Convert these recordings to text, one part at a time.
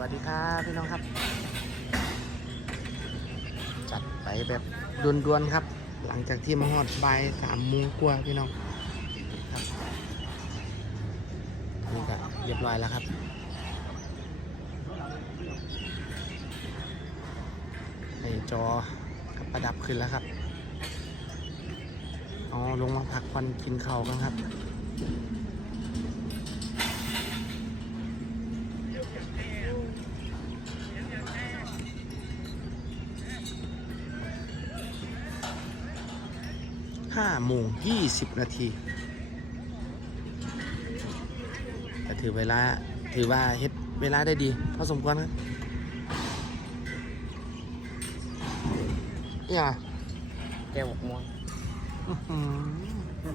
วัสดีครับพี่น้องครับ จัดไปแบบด่วนๆครับ หลังจากที่มาฮอดบ่ายสามโมงกว่าพี่น้องครับนี่ก็เรียบร้อยแล้วครับในจอกับประดับขึ้นแล้วครับอ๋อลงมาพักควันกินข้าวกันครับ ห้าโมงยี่สิบนาทีแต่ถือเวลาถือว่าเฮ็ดเวลาได้ดีพอสมควรครับเนี่ยแก้วหกโมงอื้อหือ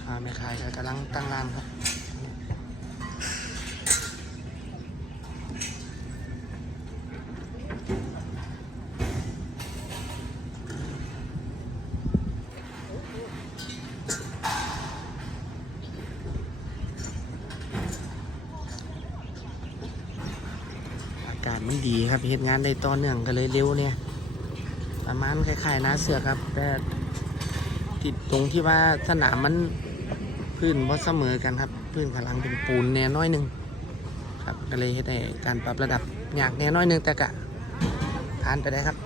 ค้าไม่ขายก็กำลังตั้งร้านครับ มันดีครับเห็นงานได้ต่อเนื่องกันเลยเร็วเนี่ย ประมาณคล้ายๆนาเสือครับ แต่ติดตรงที่ว่าสนามมันพื้นพอเสมอกันครับ พื้นกำลังเป็นปูนแน่น้อยหนึ่งครับก็เลยเฮ็ดให้การปรับระดับอยากแน่น้อยหนึ่งแต่กะผ่านไปได้ครับ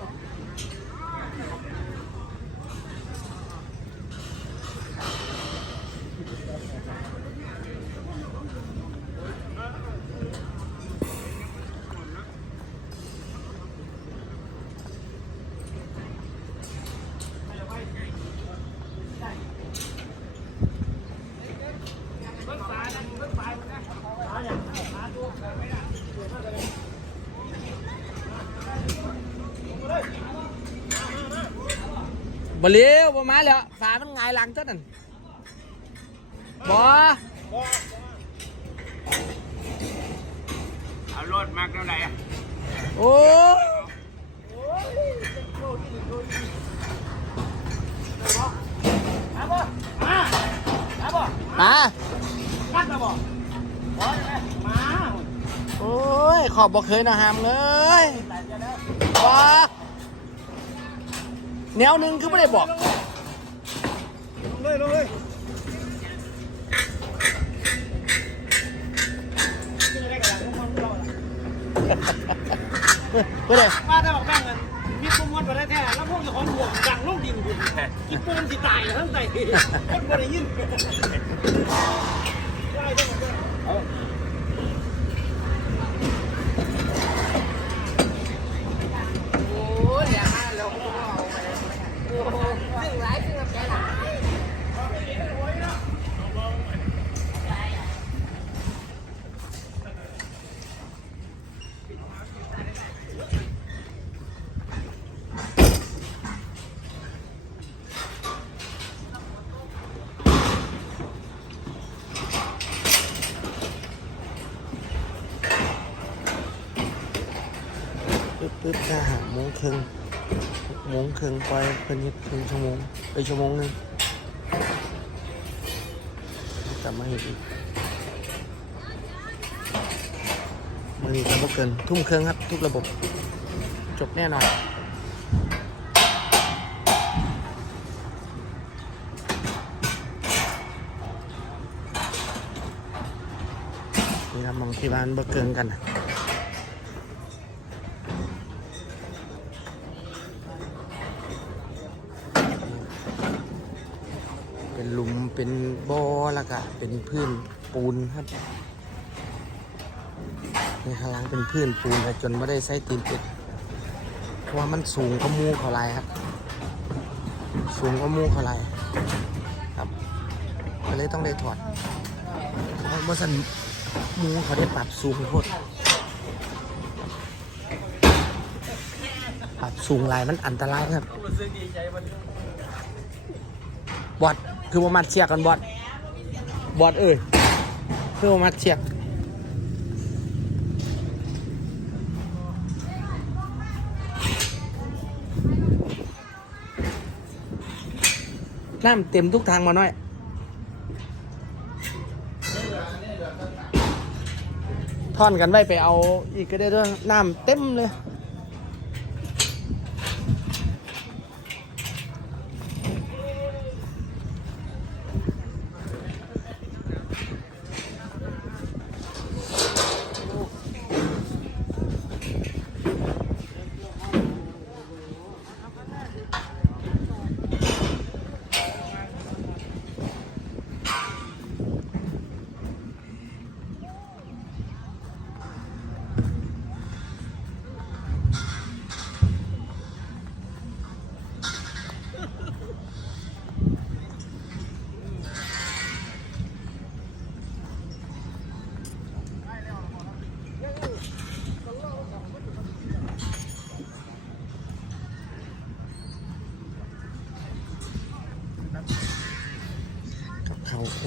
บ่เลี้ยวบ่มาแล้วฝามันหงายหลังจัดนั่นบ่เอารถมากเท่าไหร่อะโอ้มามัดมาบอกมาโอ้ยขอบบ่เคยนะฮามเลยบ่ แนวหนึงคือไม่ได้บอก ลงเลยลงเลยได้กับหลังของเราละเพื่อเลยมาได้บอกแม่งกันมีปุ่มวัดมาได้แท้แล้วพวกเจ้าของห่วงดังลงดินอยู่กินปูนสิตายทั้งใจคนบ่ได้ยินได้ได้หมดเลยเอา โอ้ยอย่ามาแล้วเอาไปซึ่งหลายซึ่งแกหลาย ปึ๊บปึ๊บถ้าหาโมงครึ่งหกโมงครึ่งไปเพิ่นเฮ็ดครึ่งชั่วโมงไปชั่วโมงหนึงกลับมาเฮ็ดอีกมันนี้ก็บ่เกินทุ่มครึ่องครับ ทุกระบบ จบแน่นอนนี่ครับมองที่บ้านบ่เกินกันนะ เป็นหลุมเป็นบ่อแล้วก็เป็นพื้นปูนครับในข้างล่างเป็นพื้นปูนแต่จนไม่ได้ใส่ตีนเป็ดเพราะว่ามันสูงกว่าหมูเขาลายครับ สูงกว่าหมูเขาลายครับก็เลยต้องได้ถอดเพราะว่าสันมูเขาได้ปรับสูงโคตรปรับสูงลายมันอันตรายครับรู้สึกดีใจมัด คือว่ามัดเชือกกันบอดบอดเอ้ยคือว่ามัดเชือกน้ำเต็มทุกทางมาหน่อย ท่อนกันไว้ไปเอาอีกก็ได้ด้วยน้ำเต็มเลย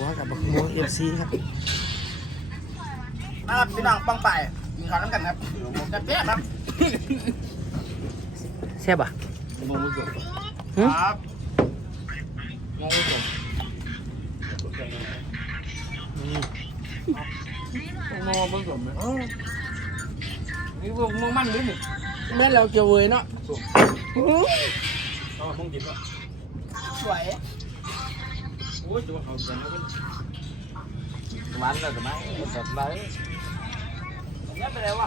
วกับบักม่วงเอฟซีครับนะครับพี่น้องป้องไปกินข้าวน้ำกันครับจะเปี้ยครับแซ่บอะมองมือก่อนหึครับมองมือก่อนอืมมองมือก่อนไหมเออนี่พวกมองมันด้วยนี่แม่นเราเกี่ยวเวยเนาะอ๋อมองกินป่ะสวย โอ้ยตัวเขาเสียงแล้วเป็นมันเลยทำไมสดเลยเนี่ยไ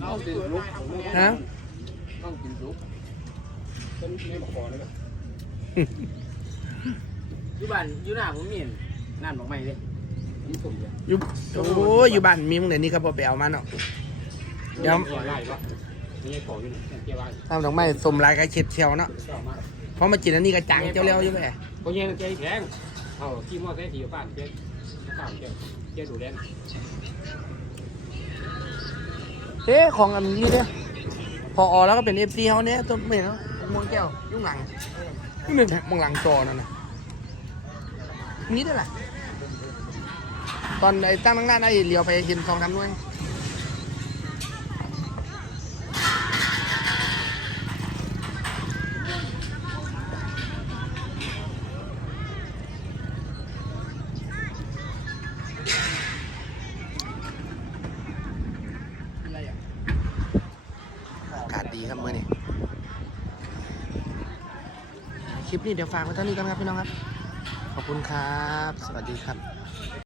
ปไหนวะเฮ้ยยาวสุดมัดมือจับมองมันเขียวเสวยเนาะสูมันก็บอกม่วงมันเนาะอันนั้นเขียวใหญ่โอ้จังเขียวเร็วอยู่อะตรงนี้ต้องกินลุกฮะต้องกินลุกต้นไม่บอกเลยอยู่บ้านอยู่หน้าผมมีนั่นบอกไม่เลยนี่สุ่มเลยอยู่โอ้ยอยู่บ้านมีมึงไหนนี่ครับพอไปเอามาเนาะเดี๋ยวไล่ปะนี่ขออยู่นี่เกี่ยวไว้ทำดอกไม้สมลายกระเช็ดเชียวเนาะก็มาเพราะมากินอันนี้กระจังเจ้าเร็วอยู่ไหมก็ยังใจแข็งเอาขี้มอแค่ที่บ้านเจ้าข้าวเจ้าเจ้าดูแล เฮ้ของอันนี้เนี่ยพออแล้วก็เป็นเอฟซีเขาเนี่ยต้นเมนเนาะมวงแก้วยุ่งหลังนี่เป็นมองหลังจอนั่นน่ะนี่ด้วยล่ะตอนไอ้ตั้งตั้งหน้าไอ้เลียวไปเห็นสองทำด้วย ครับมือนี่คลิปนี้เดี๋ยวฝากไว้เท่านี้กันครับพี่น้องครับ ขอบคุณครับ สวัสดีครับ